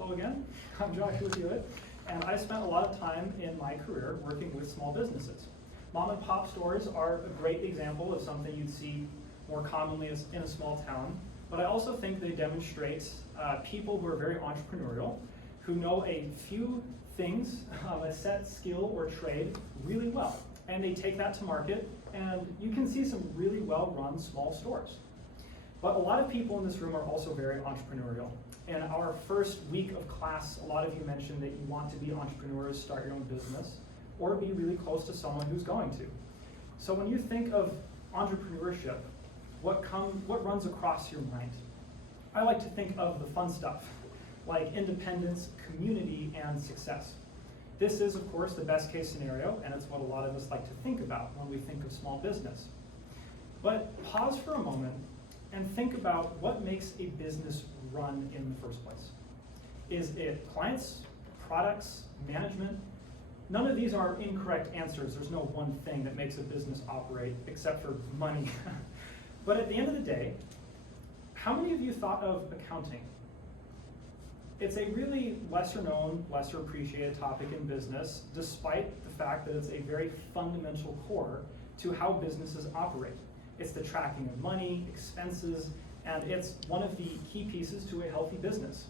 Hello again, I'm Joshua Hewitt, and I spent a lot of time in my career working with small businesses. Mom and pop stores are a great example of something you'd see more commonly in a small town, but I also think they demonstrate people who are very entrepreneurial, who know a few things, a set skill or trade really well, and they take that to market, and you can see some really well-run small stores. But a lot of people in this room are also very entrepreneurial. In our first week of class, a lot of you mentioned that you want to be entrepreneurs, start your own business, or be really close to someone who's going to. So when you think of entrepreneurship, what runs across your mind? I like to think of the fun stuff, like independence, community, and success. This is, of course, the best case scenario, and it's what a lot of us like to think about when we think of small business. But pause for a moment and think about what makes a business run in the first place. Is it clients, products, management? None of these are incorrect answers. There's no one thing that makes a business operate except for money. But at the end of the day, how many of you thought of accounting? It's a really lesser known, lesser appreciated topic in business, despite the fact that it's a very fundamental core to how businesses operate. It's the tracking of money, expenses, and it's one of the key pieces to a healthy business.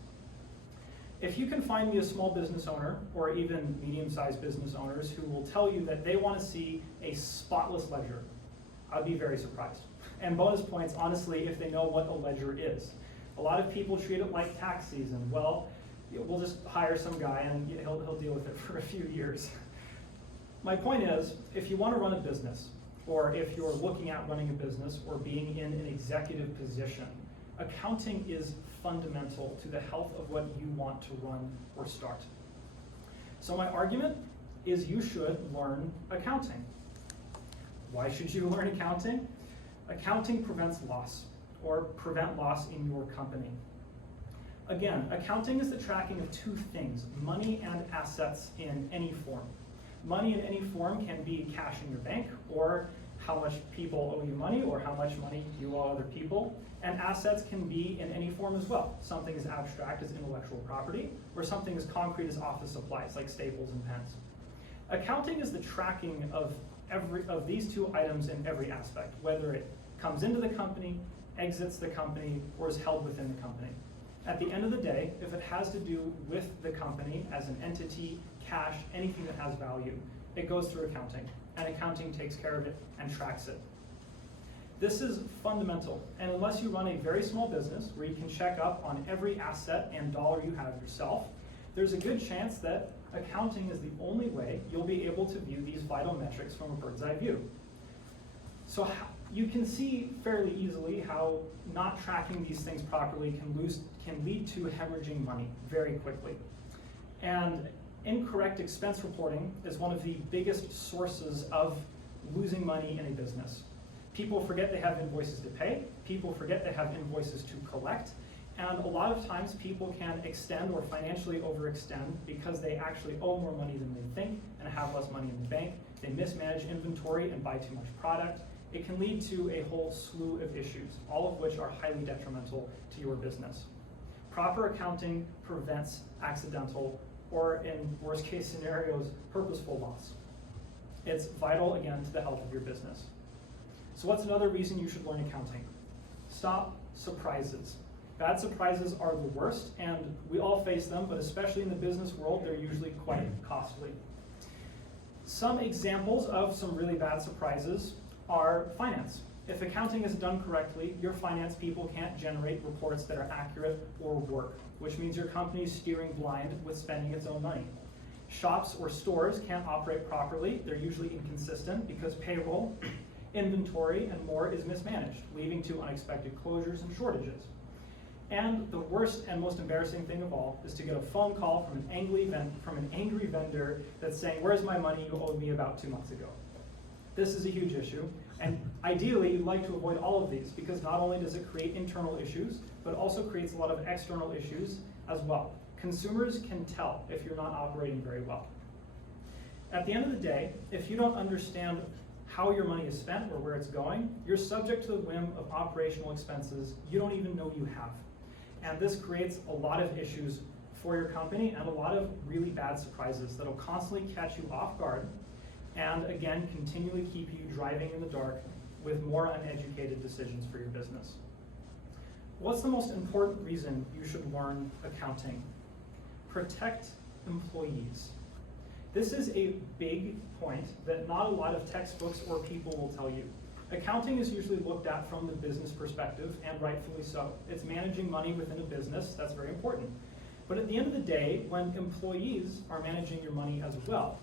If you can find me a small business owner, or even medium-sized business owners, who will tell you that they want to see a spotless ledger, I'd be very surprised. And bonus points, honestly, if they know what a ledger is. A lot of people treat it like tax season. Well, we'll just hire some guy and he'll deal with it for a few years. My point is, if you want to run a business, or if you're looking at running a business or being in an executive position, accounting is fundamental to the health of what you want to run or start. So my argument is you should learn accounting. Why should you learn accounting? Accounting prevents loss, or prevent loss in your company. Again, accounting is the tracking of two things, money and assets in any form. Money in any form can be cash in your bank, or how much people owe you money, or how much money you owe other people. And assets can be in any form as well. Something as abstract as intellectual property, or something as concrete as office supplies, like staples and pens. Accounting is the tracking of these two items in every aspect, whether it comes into the company, exits the company, or is held within the company. At the end of the day, if it has to do with the company as an entity, cash, anything that has value, it goes through accounting, and accounting takes care of it and tracks it. This is fundamental, and unless you run a very small business where you can check up on every asset and dollar you have yourself, there's a good chance that accounting is the only way you'll be able to view these vital metrics from a bird's eye view. So you can see fairly easily how not tracking these things properly can lead to hemorrhaging money very quickly. And incorrect expense reporting is one of the biggest sources of losing money in a business. People forget they have invoices to pay, people forget they have invoices to collect, and a lot of times people can extend or financially overextend because they actually owe more money than they think and have less money in the bank. They mismanage inventory and buy too much product. It can lead to a whole slew of issues, all of which are highly detrimental to your business. Proper accounting prevents accidental, or in worst case scenarios, purposeful loss. It's vital, again, to the health of your business. So what's another reason you should learn accounting? Stop surprises. Bad surprises are the worst, and we all face them, but especially in the business world, they're usually quite costly. Some examples of some really bad surprises are finance. If accounting is done correctly, your finance people can't generate reports that are accurate or work, which means your company is steering blind with spending its own money. Shops or stores can't operate properly. They're usually inconsistent because payroll, inventory, and more is mismanaged, leading to unexpected closures and shortages. And the worst and most embarrassing thing of all is to get a phone call from an angry vendor that's saying, "Where's my money you owed me about 2 months ago?" This is a huge issue, and ideally you'd like to avoid all of these because not only does it create internal issues, but also creates a lot of external issues as well. Consumers can tell if you're not operating very well. At the end of the day, if you don't understand how your money is spent or where it's going, you're subject to the whim of operational expenses you don't even know you have. And this creates a lot of issues for your company and a lot of really bad surprises that'll constantly catch you off guard and, again, continually keep you driving in the dark with more uneducated decisions for your business. What's the most important reason you should learn accounting? Protect employees. This is a big point that not a lot of textbooks or people will tell you. Accounting is usually looked at from the business perspective, and rightfully so. It's managing money within a business, that's very important. But at the end of the day, when employees are managing your money as well,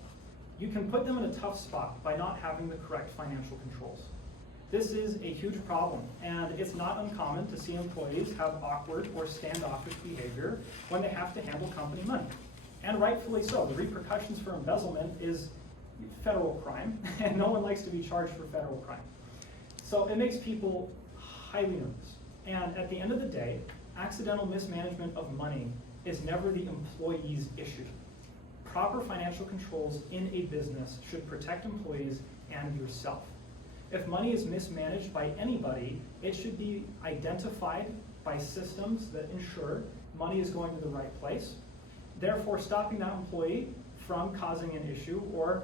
you can put them in a tough spot by not having the correct financial controls. This is a huge problem, and it's not uncommon to see employees have awkward or standoffish behavior when they have to handle company money. And rightfully so. The repercussions for embezzlement is federal crime, and no one likes to be charged for federal crime. So it makes people highly nervous. And at the end of the day, accidental mismanagement of money is never the employee's issue. Proper financial controls in a business should protect employees and yourself. If money is mismanaged by anybody, it should be identified by systems that ensure money is going to the right place, therefore stopping that employee from causing an issue or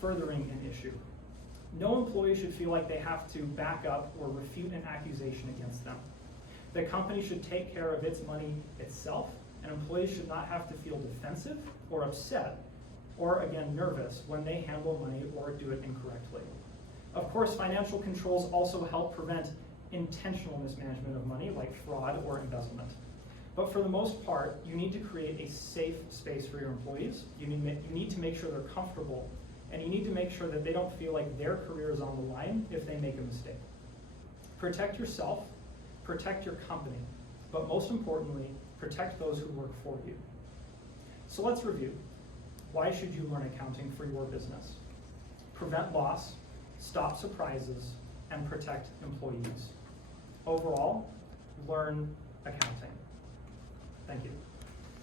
furthering an issue. No employee should feel like they have to back up or refute an accusation against them. The company should take care of its money itself, and employees should not have to feel defensive or upset or, again, nervous when they handle money or do it incorrectly. Of course, financial controls also help prevent intentional mismanagement of money, like fraud or embezzlement. But for the most part, you need to create a safe space for your employees. You need to make sure they're comfortable, and you need to make sure that they don't feel like their career is on the line if they make a mistake. Protect yourself, protect your company, but most importantly, protect those who work for you. So let's review. Why should you learn accounting for your business? Prevent loss, stop surprises, and protect employees. Overall, learn accounting. Thank you.